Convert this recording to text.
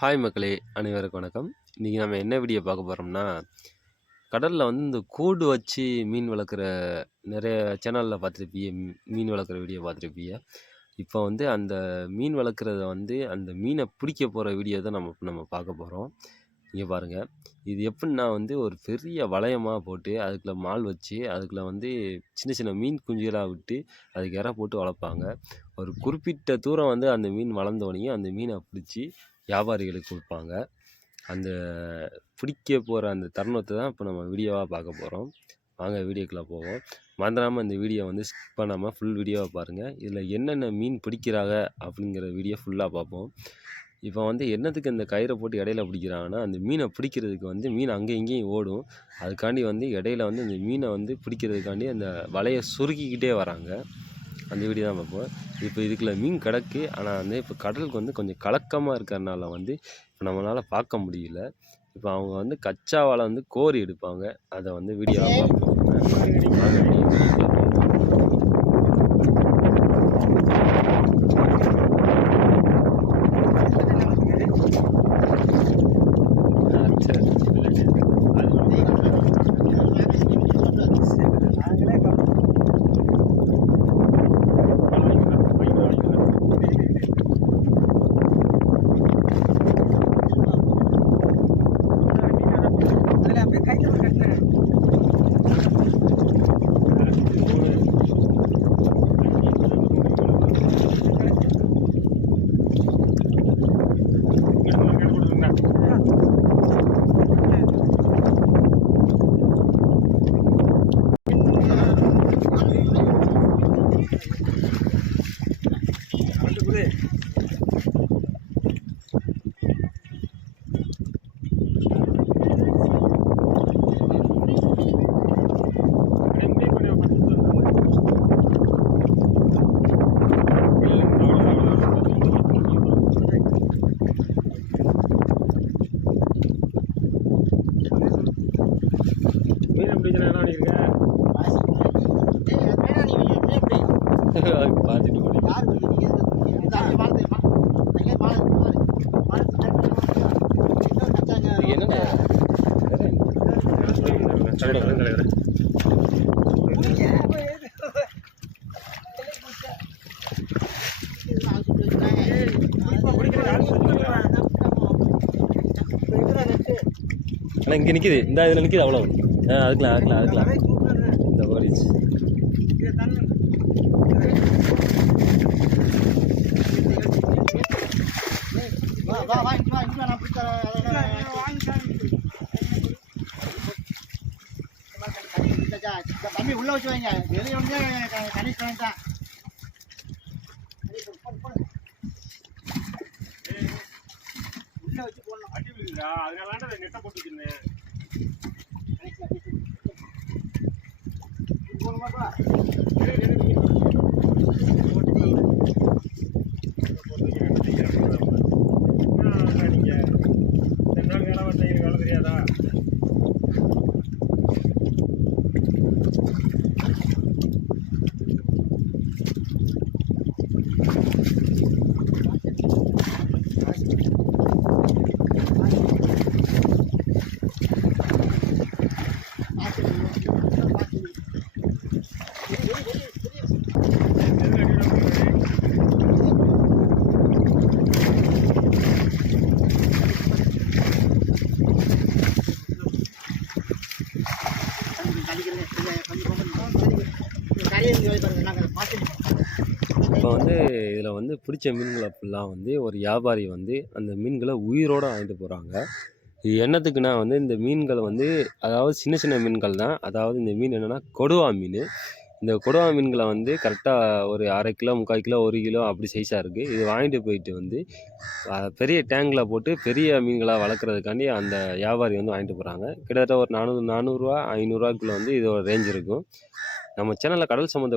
Hi மக்களே, அனைவருக்கும் வணக்கம். இன்றைக்கி நம்ம என்ன வீடியோ பார்க்க போகிறோம்னா, கடலில் வந்து இந்த கூடு வச்சு மீன் வளர்க்குற நிறைய சேனலில் பார்த்துருப்பீங்க. மீன் வளர்க்குற வீடியோ பார்த்துருப்பீங்க. இப்போ வந்து அந்த மீன் வளர்க்குறத வந்து அந்த மீனை பிடிக்க போகிற வீடியோ தான் நம்ம பார்க்க போகிறோம். இங்கே பாருங்கள், இது எப்படின்னா வந்து ஒரு பெரிய வளையமாக போட்டு அதுக்குள்ளே மால் வச்சு அதுக்குள்ளே வந்து சின்ன சின்ன மீன் குஞ்சுகளாக விட்டு அதுக்கு இரை போட்டு வளர்ப்பாங்க. ஒரு குறிப்பிட்ட தூரம் வந்து அந்த மீன் வளர்ந்தோடனே அந்த மீனை பிடிச்சி வியாபாரிகளுக்கு கொடுப்பாங்க. அந்த பிடிக்க போகிற அந்த தருணத்தை தான் இப்போ நம்ம வீடியோவாக பார்க்க போகிறோம். வாங்க வீடியோக்குள்ளே போவோம். மறந்துடாமல் இந்த வீடியோ வந்து ஸ்கிப் பண்ணாமல் ஃபுல் வீடியோவை பாருங்கள். இதில் என்னென்ன மீன் பிடிக்கிறாங்க அப்படிங்கிற வீடியோ ஃபுல்லாக பார்ப்போம். இப்போ வந்து என்னத்துக்கு இந்த கயிறை போட்டு இடையில பிடிக்கிறாங்கன்னா, அந்த மீனை பிடிக்கிறதுக்கு வந்து மீன் அங்கேயும் இங்கேயும் ஓடும். அதுக்காண்டி வந்து இடையில வந்து இந்த மீனை வந்து பிடிக்கிறதுக்காண்டி அந்த வலையை சுருக்கிக்கிட்டே வராங்க. அந்த வீடியோ தான் பார்ப்போம். இப்போ இதுக்குள்ள மீன் கிடக்கு. ஆனால் வந்து இப்போ கடலுக்கு வந்து கொஞ்சம் கலக்கமாக இருக்கிறதுனால வந்து இப்போ நம்மளால் பார்க்க முடியல. இப்போ அவங்க வந்து கச்சா வாழை வந்து கோரி எடுப்பாங்க. அதை வந்து வீடியோவாக பார்ப்போம். ஆனால் இங்கே நிற்கிது, இந்த இதில் நிற்கிது, அவ்வளோ அதுக்கலாம் இந்த ஓடிச்சு. தம்பி உள்ள வச்சு வைங்க, வெளியே வந்து கனெக்ட் பண்ணிட்டேன். உள்ள வச்சு போடணும். அடி விழுந்தா அதனால நெட்டை போட்டு வச்சிருந்தேன். வேலை தெரியாதா? இப்போ வந்து இதில் வந்து பிடிச்ச மீன்களை ஃபுல்லாக வந்து ஒரு வியாபாரி வந்து அந்த மீன்களை உயிரோடு வாங்கிட்டு போகிறாங்க. இது என்னத்துக்குன்னா வந்து இந்த மீன்கள் வந்து அதாவது சின்ன சின்ன மீன்கள் தான். அதாவது இந்த மீன் என்னென்னா கொடுவா மீன். இந்த கொடுவா மீன்களை வந்து கரெக்டாக ஒரு 1/2 கிலோ 3/4 கிலோ 1 கிலோ அப்படி சைஸாக இருக்குது. இது வாங்கிட்டு போயிட்டு வந்து பெரிய டேங்கில் போட்டு பெரிய மீன்களாக வளர்க்குறதுக்காண்டி அந்த வியாபாரி வந்து வாங்கிட்டு போகிறாங்க. கிட்டத்தட்ட ஒரு 400 ரூபா 500 ரூபாய்க்குள்ளே வந்து இது ஒரு ரேஞ்ச் இருக்கும். நம்ம சேனலில் கடல் சம்மந்த